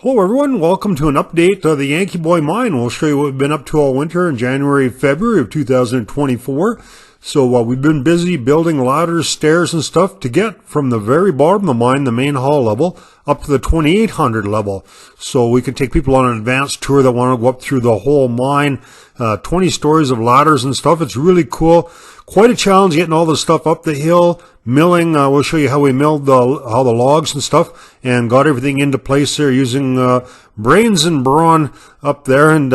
Hello everyone, welcome to an update of the Yankee Boy mine. We'll show you what we've been up to all winter in January, February of 2024. So we've been busy building ladders, stairs and stuff to get from the very bottom of the mine, the main hall level, up to the 2800 level. So we can take people on an advanced tour that want to go up through the whole mine, 20 stories of ladders and stuff. It's really cool. Quite a challenge getting all this stuff up the hill. Milling, we'll show you how we milled how the logs and stuff and got everything into place there using brains and brawn up there. And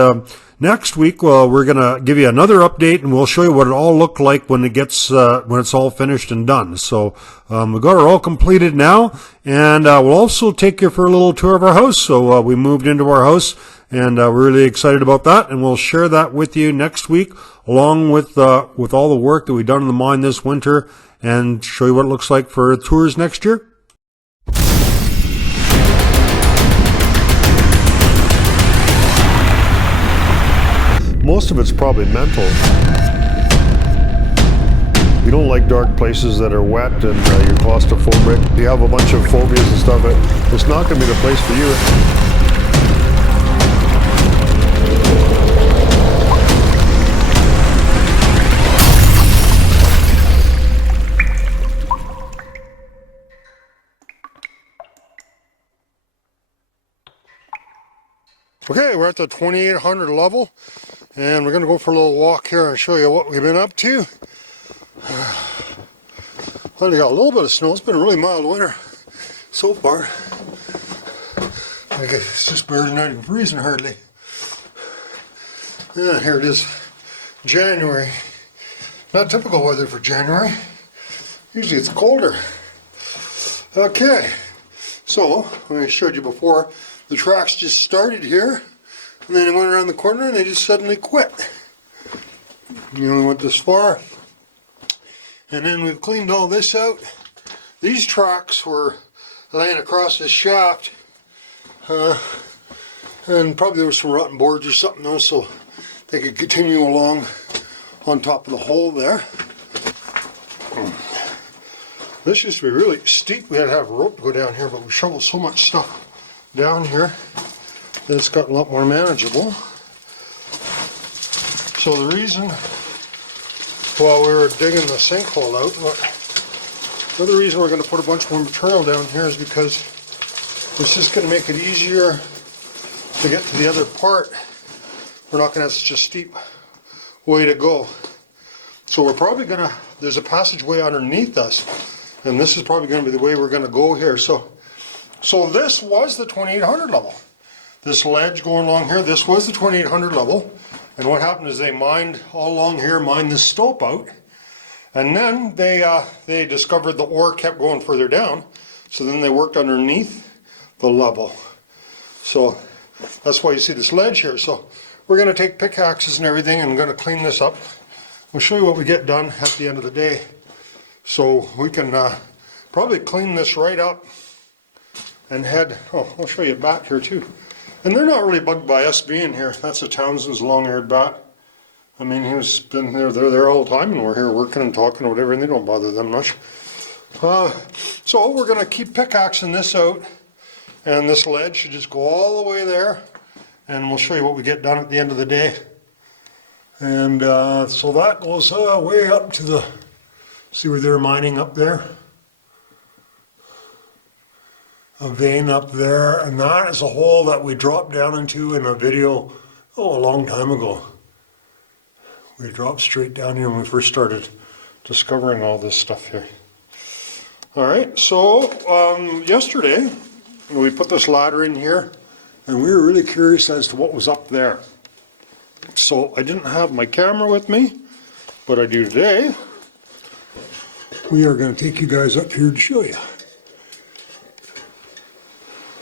next week, we're going to give you another update and we'll show you what it all looked like when it gets when it's all finished and done. So we've got it all completed now, and we'll also take you for a little tour of our house. So we moved into our house, and we're really excited about that, and we'll share that with you next week, along with all the work that we've done in the mine this winter, and show you what it looks like for tours next year. Most of it's probably mental. You don't like dark places that are wet and you're claustrophobic. You have a bunch of phobias and stuff. It's not going to be the place for you. Okay, we're at the 2800 level, and we're going to go for a little walk here and show you what we've been up to. Well, we got a little bit of snow. It's been a really mild winter so far. I guess it's just barely not even freezing hardly. Yeah, here it is, January. Not typical weather for January. Usually it's colder. Okay, so I showed you before, the tracks just started here, and then they went around the corner and they just suddenly quit. You only went this far. And then we've cleaned all this out. These tracks were laying across this shaft, and probably there was some rotten boards or something though, so they could continue along on top of the hole there. This used to be really steep. We had to have a rope to go down here, but we shoveled so much stuff down here that it's gotten a lot more manageable. So the reason, while we were digging the sinkhole out, the other reason we're going to put a bunch more material down here is because it's just going to make it easier to get to the other part. We're not going to have such a steep way to go. So we're probably going to, there's a passageway underneath us, and this is probably going to be the way we're going to go here. So this was the 2800 level. This ledge going along here, this was the 2800 level. And what happened is they mined all along here, mined this stope out. And then they discovered the ore kept going further down. So then they worked underneath the level. So that's why you see this ledge here. So we're going to take pickaxes and everything and going to clean this up. We'll show you what we get done at the end of the day. So we can probably clean this right up and head, I'll show you a bat here too. And they're not really bugged by us being here. That's a Townsend's long-haired bat. I mean, he's been there, they're there all the time, and we're here working and talking or whatever, and they don't bother them much. So we're going to keep pickaxing this out, and this ledge should just go all the way there, and we'll show you what we get done at the end of the day. And so that goes way up to the, see where they're mining up there? A vein up there, and that is a hole that we dropped down into in a video, a long time ago. We dropped straight down here when we first started discovering all this stuff here. Alright, so yesterday we put this ladder in here, and we were really curious as to what was up there. So I didn't have my camera with me, but I do today. We are going to take you guys up here to show you.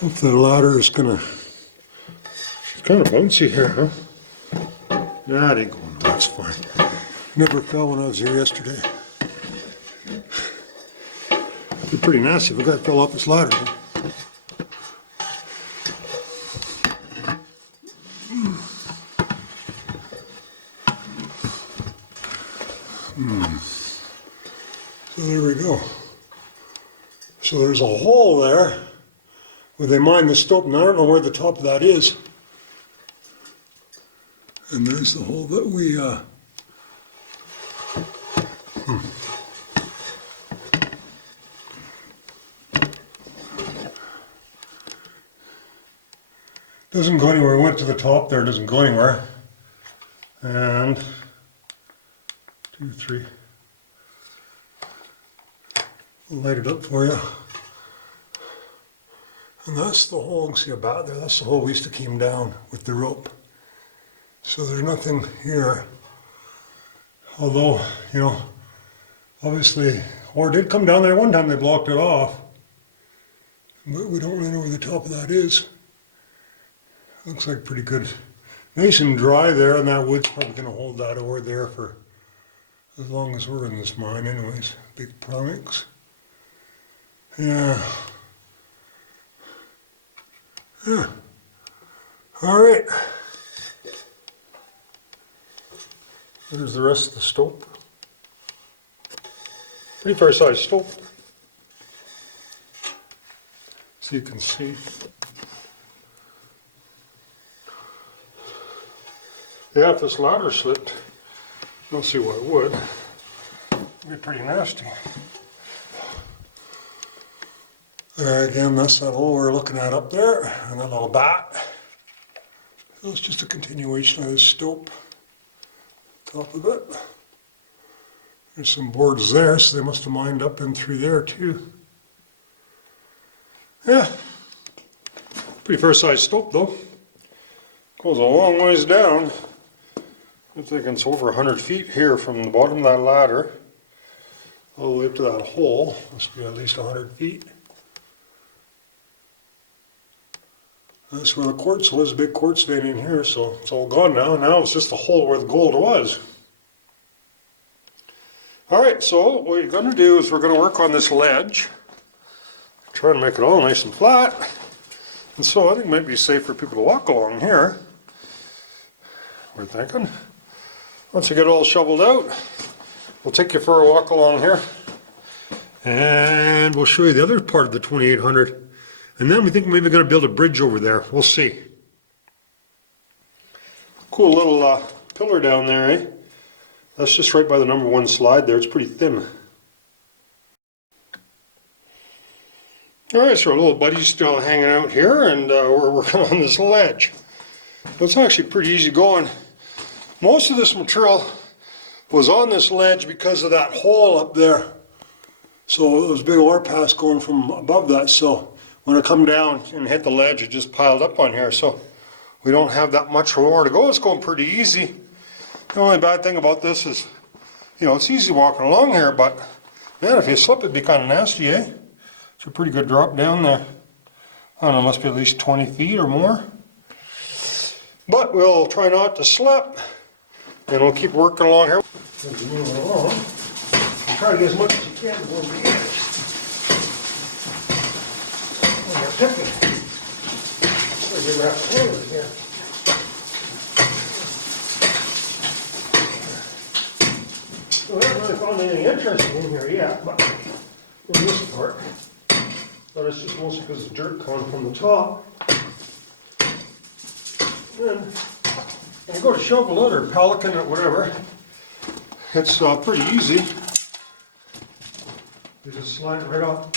Hope the ladder is gonna, it's kind of bouncy here, huh? Nah, it ain't going, that's fine. Never fell when I was here yesterday. It'd be pretty nasty if a guy fell off this ladder. So there we go. So there's a hole there where they mine the stope, and I don't know where the top of that is. And there's the hole that we, doesn't go anywhere. We went to the top there, doesn't go anywhere. And 2, 3. I'll light it up for you. And that's the hole, you can see about there, that's the hole we used to came down with the rope. So there's nothing here. Although, you know, obviously, or it did come down there one time, they blocked it off. But we don't really know where the top of that is. Looks like pretty good. Nice and dry there, and that wood's probably going to hold that over there for as long as we're in this mine anyways. Big planks. Yeah. Yeah. All right. There's the rest of the stope. Pretty fair sized stope. So you can see. Yeah, if this ladder slipped, I don't see why it would. It'd be pretty nasty. Again, that's that hole we're looking at up there, and that little bat. So it's just a continuation of this stope. Top of it. There's some boards there, so they must have mined up in through there too. Yeah, pretty fair sized stope though. Goes a long ways down. I'm thinking it's over 100 feet here from the bottom of that ladder all the way up to that hole. Must be at least 100 feet. That's where the quartz was, big quartz vein in here, so it's all gone now. Now it's just the hole where the gold was. Alright, so what you're going to do is we're going to work on this ledge. Try to make it all nice and flat. And so I think it might be safe for people to walk along here. We're thinking. Once you get it all shoveled out, we'll take you for a walk along here. And we'll show you the other part of the 2800. And then we think maybe we're going to build a bridge over there. We'll see. Cool little pillar down there, eh? That's just right by the #1 slide there. It's pretty thin. Alright, so our little buddy's still hanging out here, and we're working on this ledge. But it's actually pretty easy going. Most of this material was on this ledge because of that hole up there. So there was a big ore pass going from above that, so when I come down and hit the ledge, it just piled up on here. So we don't have that much ore to go. It's going pretty easy. The only bad thing about this is, you know, it's easy walking along here, but man, if you slip, it'd be kind of nasty, eh? It's a pretty good drop down there. I don't know, must be at least 20 feet or more. But we'll try not to slip, and we'll keep working along here. As we move along, try to get as much as you can over the edge. When you're picking, so you have to hold it here. So we haven't really found anything interesting in here yet, but in this part. But it's just mostly because of dirt coming from the top. And when you go to shovel it or pelican it, whatever, it's pretty easy. You just slide it right off.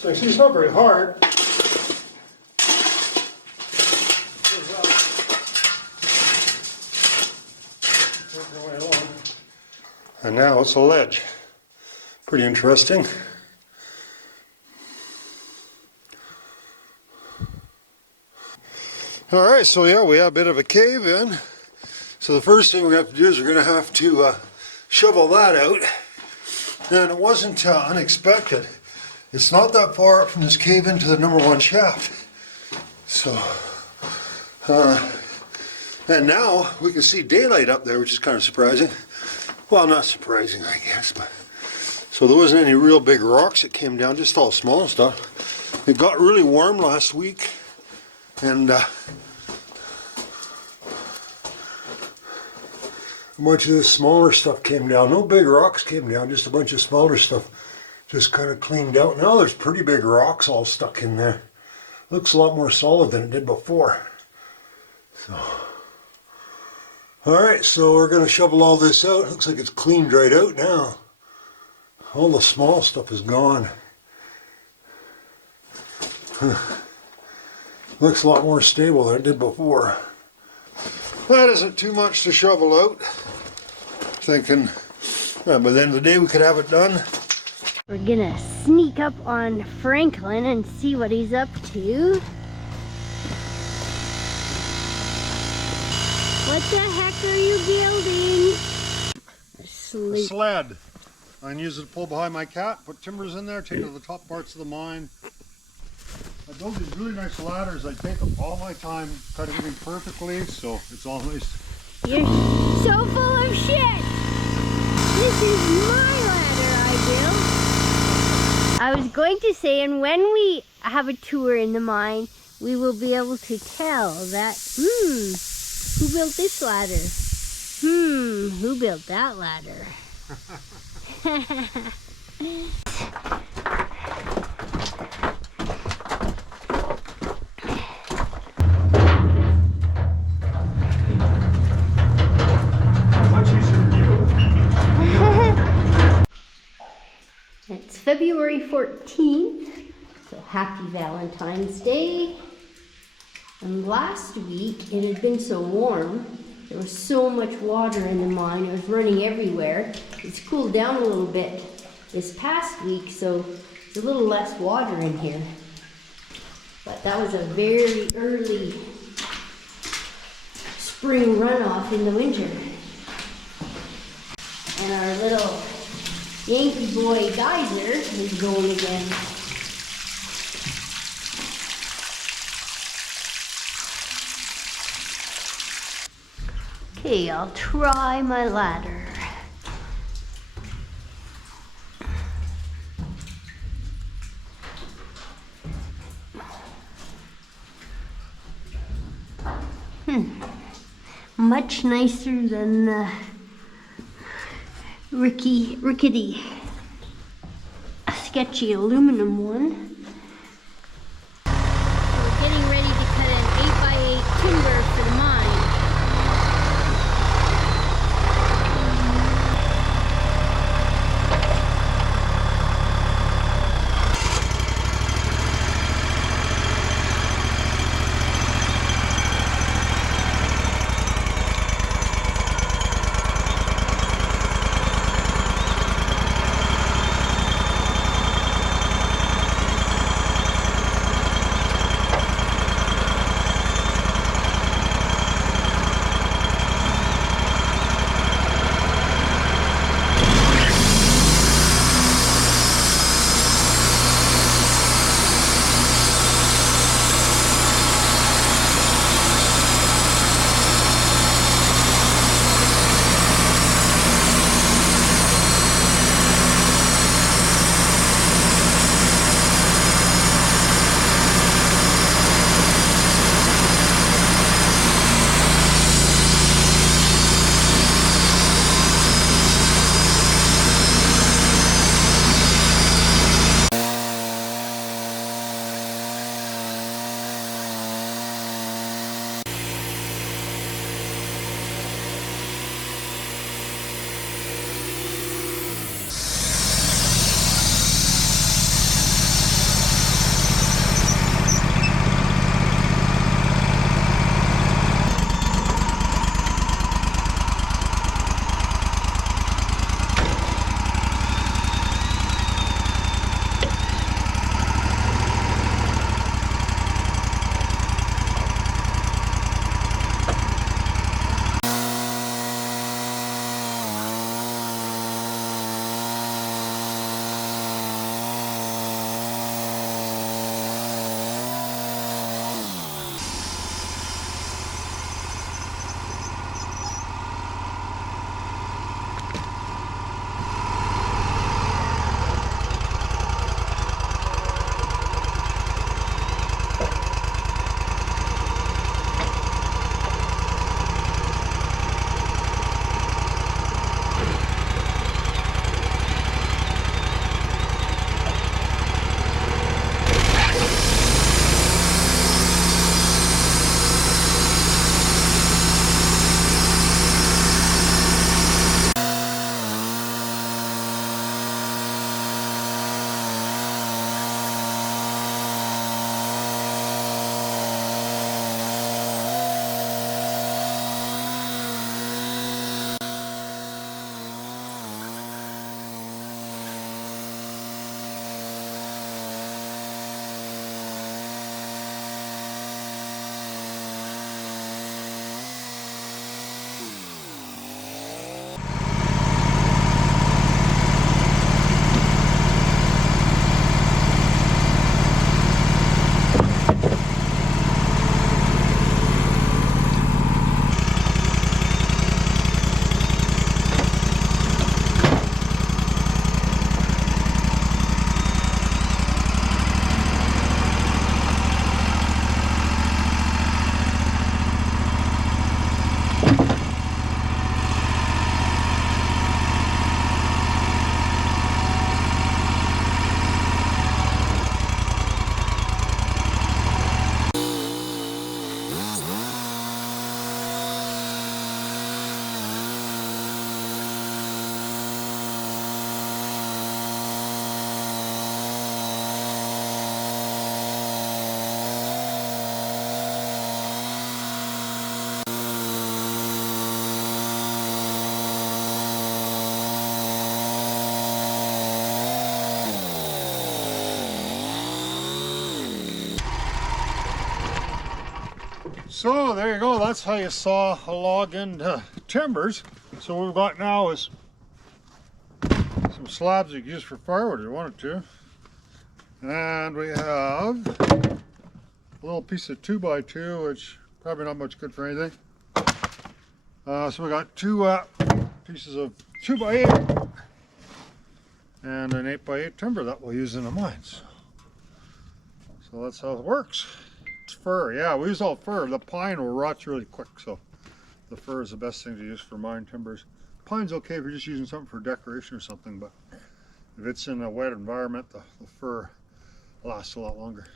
So you see, it's not very hard. And now it's a ledge. Pretty interesting. Alright, so yeah, we have a bit of a cave in. So the first thing we're going to have to do is we're going to have to shovel that out. And it wasn't unexpected. It's not that far up from this cave into the #1 shaft. So, and now we can see daylight up there, which is kind of surprising. Well, not surprising, I guess, but So there wasn't any real big rocks that came down, just all small stuff. It got really warm last week, and a bunch of this smaller stuff came down. No big rocks came down, just a bunch of smaller stuff just kind of cleaned out. Now there's pretty big rocks all stuck in there. Looks a lot more solid than it did before. So, alright, so we're going to shovel all this out. Looks like it's cleaned right out now. All the small stuff is gone. Looks a lot more stable than it did before. That isn't too much to shovel out. Thinking by the end of the day we could have it done. We're gonna sneak up on Franklin and see what he's up to. What the heck are you building? A sled. I can use it to pull behind my cat, put timbers in there, take it to the top parts of the mine. I build these really nice ladders. I take up all my time, cut everything perfectly, so it's all nice. You're so full of shit! This is my ladder I built. I was going to say, and when we have a tour in the mine, we will be able to tell that, who built this ladder? Who built that ladder? It's February 14th, so happy Valentine's Day. And last week it had been so warm, there was so much water in the mine, it was running everywhere. It's cooled down a little bit this past week, so there's a little less water in here. But that was a very early spring runoff in the winter. And our little Yankee boy geyser is going again. Okay, I'll try my ladder. Much nicer than the rickety, sketchy aluminum one. We're getting ready to cut an 8x8 timber for the mine. So there you go, that's how you saw a log into timbers. So what we've got now is some slabs you can use for firewood if you wanted to. And we have a little piece of 2x2, which probably not much good for anything. So we got two pieces of 2x8 and an 8x8 timber that we'll use in the mines. So that's how it works. It's fir, yeah, we use all fir. The pine will rot really quick, so the fir is the best thing to use for mine timbers. Pine's okay if you're just using something for decoration or something, but if it's in a wet environment, the fir lasts a lot longer.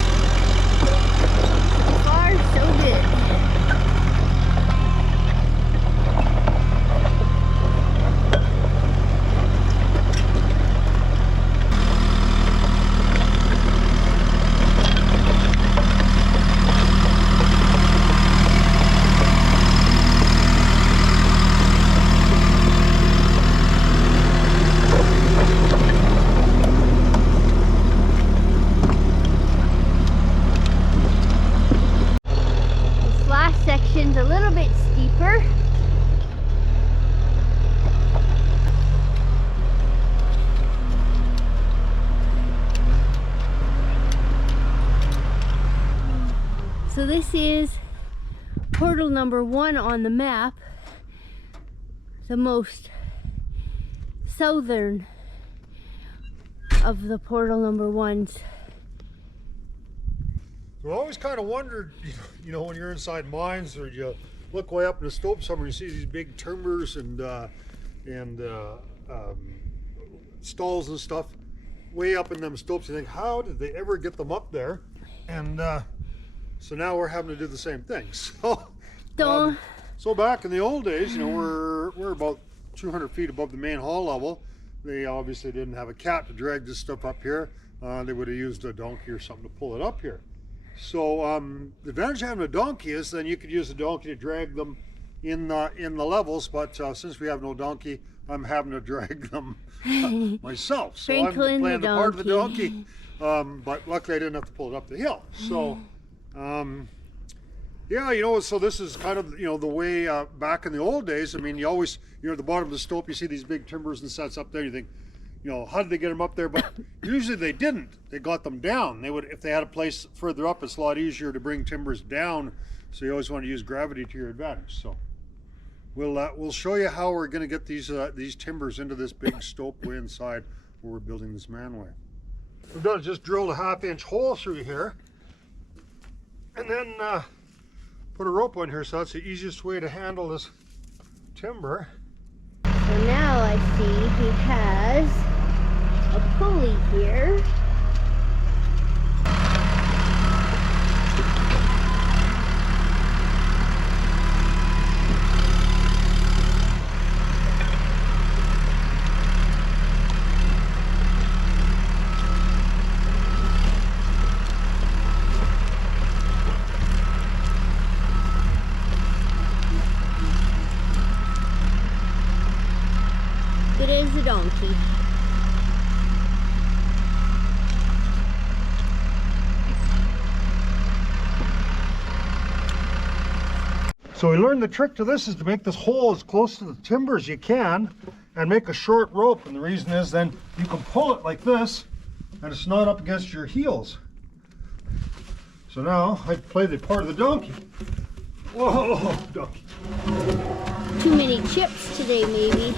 So far, so good. Section's a little bit steeper. So this is portal number 1 on the map, the most southern of the portal number 1s. I always kind of wondered, you know, when you're inside mines or you look way up in the stope somewhere, you see these big timbers and stalls and stuff way up in them stopes. You think, how did they ever get them up there? And so now we're having to do the same thing. So back in the old days, you know, we're about 200 feet above the main hall level. They obviously didn't have a cat to drag this stuff up here. They would have used a donkey or something to pull it up here. So the advantage of having a donkey is then you could use a donkey to drag them in the levels, but since we have no donkey, I'm having to drag them myself. So Franklin I'm playing the part of the donkey. but luckily I didn't have to pull it up the hill. So yeah, you know, so this is kind of, you know, the way back in the old days. I mean, you always, you know, at the bottom of the stope, you see these big timbers and sets up there. You think, you know, how did they get them up there? But usually they didn't. They got them down. They would, if they had a place further up, it's a lot easier to bring timbers down. So you always want to use gravity to your advantage. So we'll show you how we're going to get these timbers into this big stope way inside where we're building this manway. We've done is just drilled a 1/2-inch hole through here, and then put a rope on here. So that's the easiest way to handle this timber. So now I see he has a pulley here. It is a donkey. So we learned the trick to this is to make this hole as close to the timber as you can and make a short rope. And the reason is then you can pull it like this and it's not up against your heels. So now I play the part of the donkey. Whoa, donkey. Too many chips today, maybe.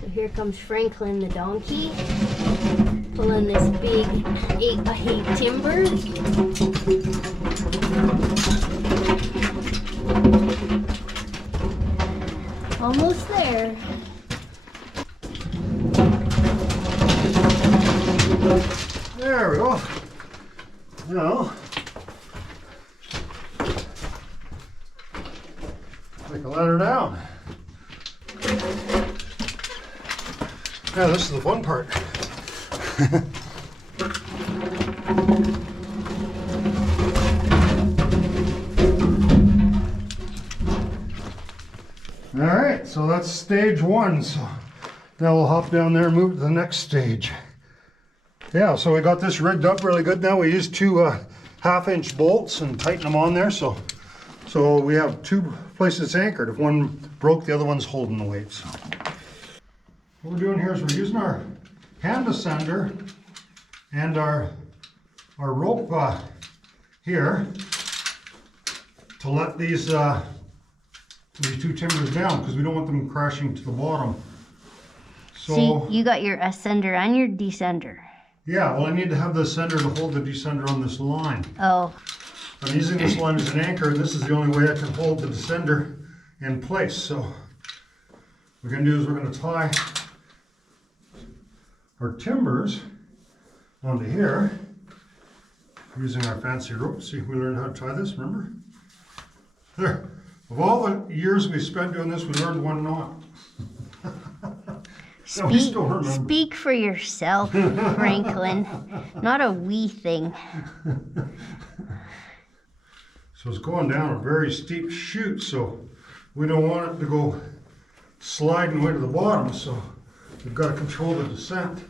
So here comes Franklin the donkey, pulling this big 8x8 timber. Almost there. There we go. Now, I can let her down. Yeah, this is the fun part. so that's stage one. So now we'll hop down there and move to the next stage. Yeah, so we got this rigged up really good now. We used two 1/2-inch bolts and tighten them on there. So we have two places anchored. If one broke, the other one's holding the weight. So what we're doing here is we're using our hand ascender and our rope here to let these two timbers down, because we don't want them crashing to the bottom. So see, you got your ascender and your descender. Yeah, well, I need to have the ascender to hold the descender on this line. Oh. I'm using this line as an anchor, and this is the only way I can hold the descender in place. So what we're going to do is we're going to tie our timbers onto here using our fancy rope. See, we learned how to tie this, remember? There. Of all the years we spent doing this, we learned one knot. Speak for yourself, Franklin. Not a wee thing. So it's going down a very steep chute, so we don't want it to go sliding way to the bottom, so we've got to control the descent.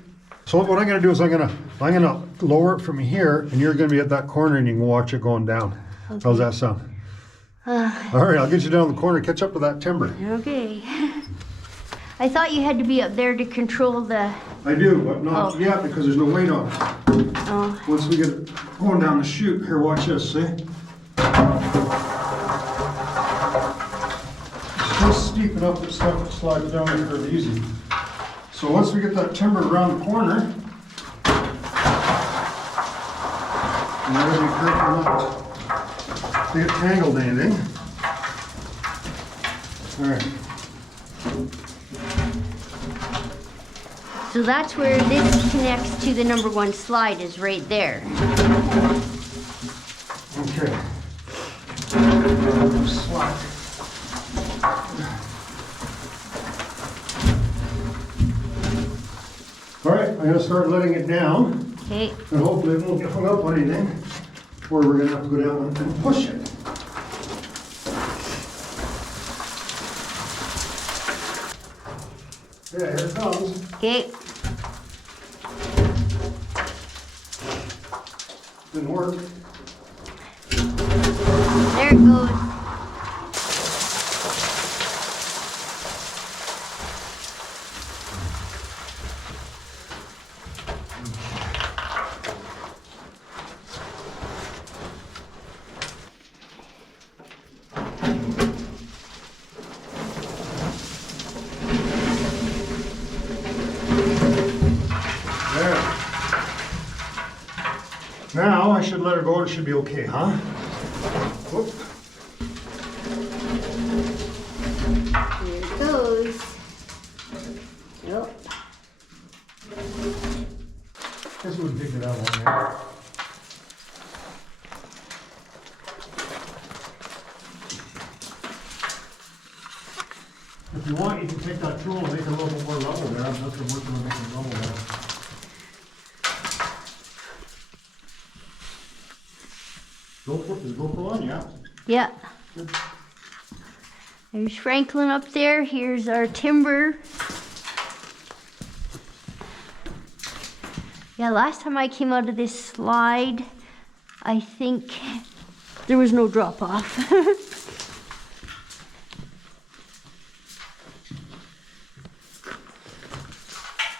So what I'm going to do is I'm going to lower it from here, and you're going to be at that corner and you can watch it going down. Okay. How's that sound? All right, I'll get you down the corner, catch up to that timber. Okay. I thought you had to be up there to control the... I do, but not yet, because there's no weight on it. Oh. Once we get it going down the chute, here, watch this, see? It's just steep enough that stuff slides down there fairly easy. So once we get that timber around the corner, and I gotta be careful not to get tangled in anything. All right. So that's where this connects to the number 1 slide, is right there. Okay. Slide. All right, I'm going to start letting it down. Okay. And hopefully it won't get hung up on anything, or we're going to have to go down and push it. Yeah, here it comes. Okay. Didn't work. There it goes. Now I should let her go, it should be okay, huh? Whoop. Here it goes. Nope. Guess we would dig it out on there. If you want, you can take that tool and make it a little bit more level there. I'm just working on making it level there. Is GoPro on? Yeah. Yeah. Good. There's Franklin up there. Here's our timber. Yeah, last time I came out of this slide, I think there was no drop off.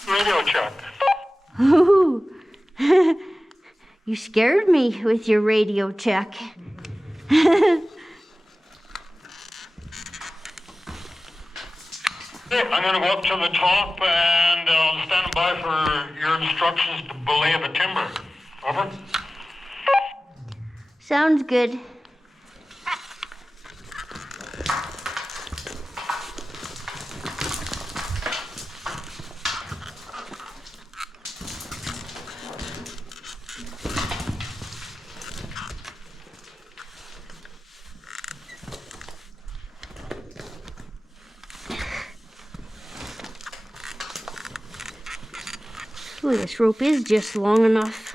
Radio check. Ooh. You scared me with your radio check. I'm going to go up to the top and I'll stand by for your instructions to belay the timber. Over. Sounds good. Ooh, this rope is just long enough.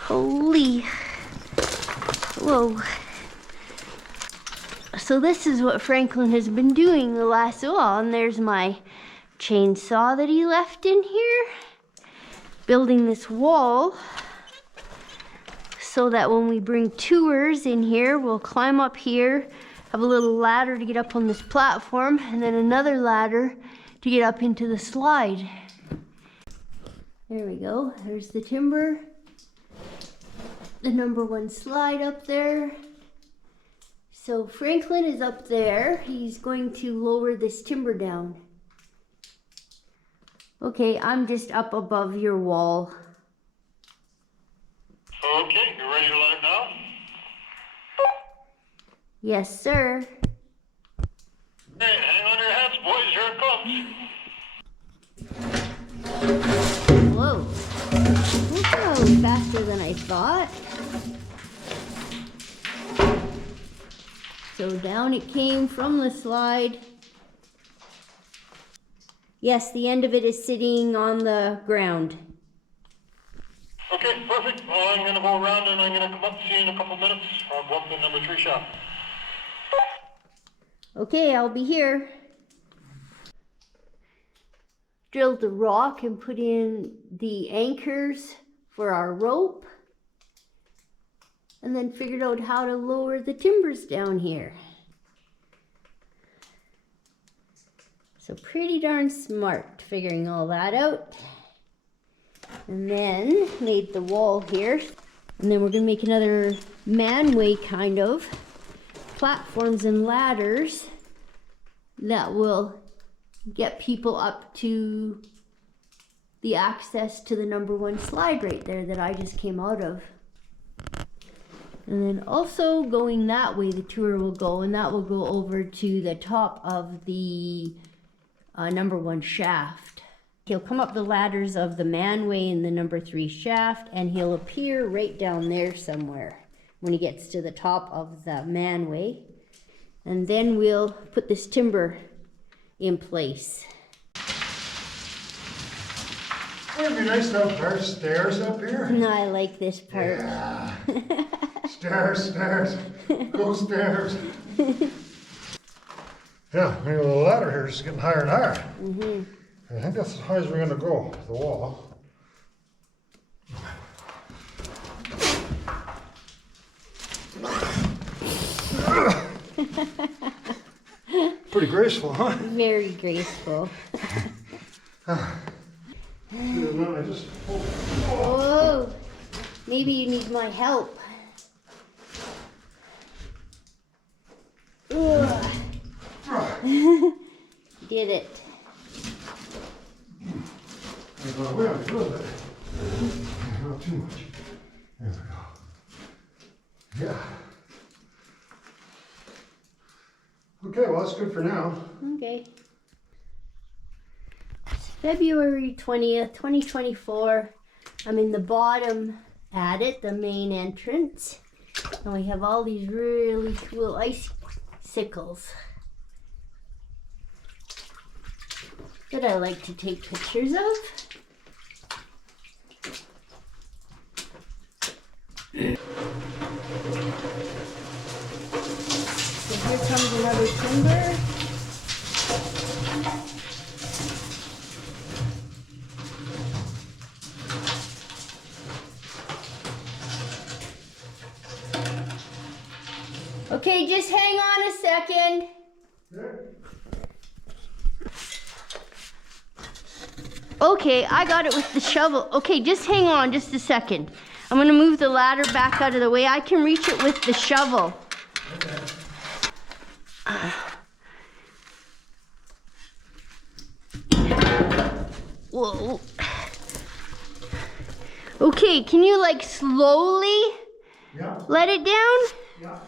Holy. Whoa. So this is what Franklin has been doing the last while, and there's my chainsaw that he left in here. Building this wall so that when we bring tours in here, we'll climb up here, have a little ladder to get up on this platform, and then another ladder to get up into the slide. There we go, there's the timber. The number 1 slide up there. So Franklin is up there. He's going to lower this timber down. Okay, I'm just up above your wall. Okay, you ready to let it down? Yes, sir. Hey, hang on your hats, boys. Here it comes. Whoa. That was faster than I thought. So down it came from the slide. Yes, the end of it is sitting on the ground. Okay, perfect. I'm going to go around and I'm going to come up and see you in a couple minutes. I'll go up to number 3 shop. Okay, I'll be here. Drilled the rock and put in the anchors for our rope. And then figured out how to lower the timbers down here. So pretty darn smart figuring all that out. And then made the wall here. And then we're gonna make another manway kind of platforms and ladders that will get people up to the access to the number 1 slide right there that I just came out of. And then also going that way, the tour will go, and that will go over to the top of the number 1 shaft. He'll come up the ladders of the manway in the number 3 shaft, and he'll appear right down there somewhere when he gets to the top of the manway. And then we'll put this timber in place. Wouldn't it be nice to have stairs up here? No, I like this part. Yeah. Stairs, stairs, go stairs. Yeah, maybe the ladder here is getting higher and higher. Mm-hmm. I think that's as high as we're going to go, the wall. Pretty graceful, huh? Very graceful. Whoa, maybe you need my help. Ugh. Did it. We have to do it. Not too much. There we go. Yeah. Okay, well, that's good for now. Okay. It's February 20th, 2024. I'm in the bottom adit, the main entrance. And we have all these really cool icicles that I like to take pictures of. So here comes another timber. Okay, just hang on a second. Okay, I got it with the shovel. Okay, just hang on just a second. I'm gonna move the ladder back out of the way. I can reach it with the shovel. Whoa. Okay, can you like slowly let it down? Yeah.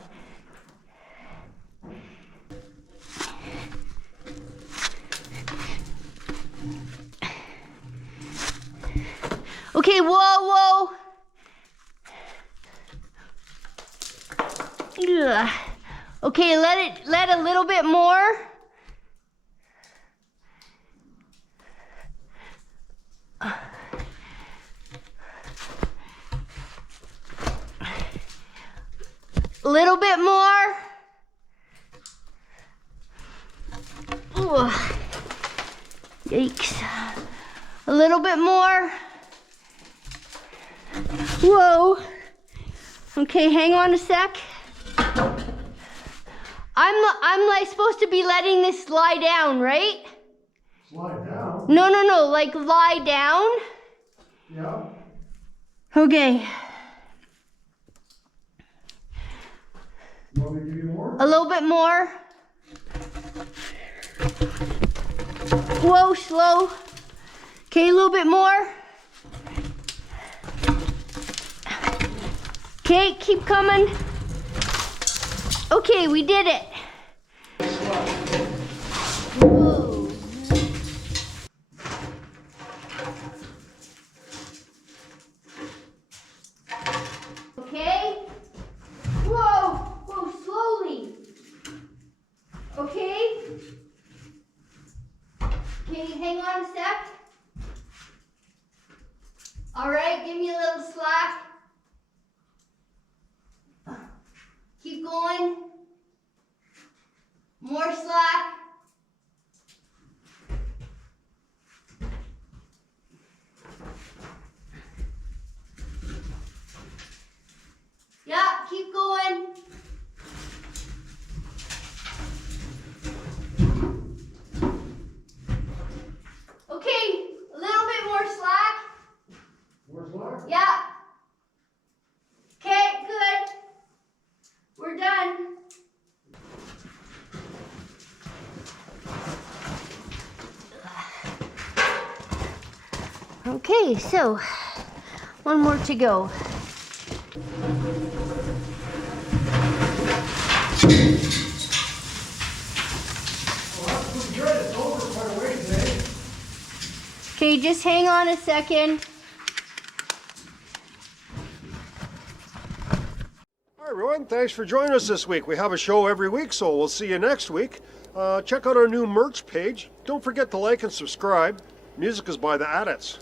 Okay, whoa. Ugh. Okay, let a little bit more. A little bit more. Yikes. A little bit more. Whoa. Okay, hang on a sec. I'm like supposed to be letting this slide down, right? Slide down? No, like lie down. Yeah. Okay. You want me to give you more? A little bit more. Whoa, slow. Okay, a little bit more. Okay, keep coming. Okay, we did it. Whoa. Okay. Whoa, slowly. Okay. Okay, hang on a sec. All right, give me a little slack. Keep going. More slack. Yeah, keep going. Okay, a little bit more slack. More slack? Yeah. Okay, good. We're done. Okay, so one more to go. Okay, just hang on a second. Hi everyone, thanks for joining us this week. We have a show every week, so we'll see you next week. Check out our new merch page. Don't forget to like and subscribe. Music is by the Adits.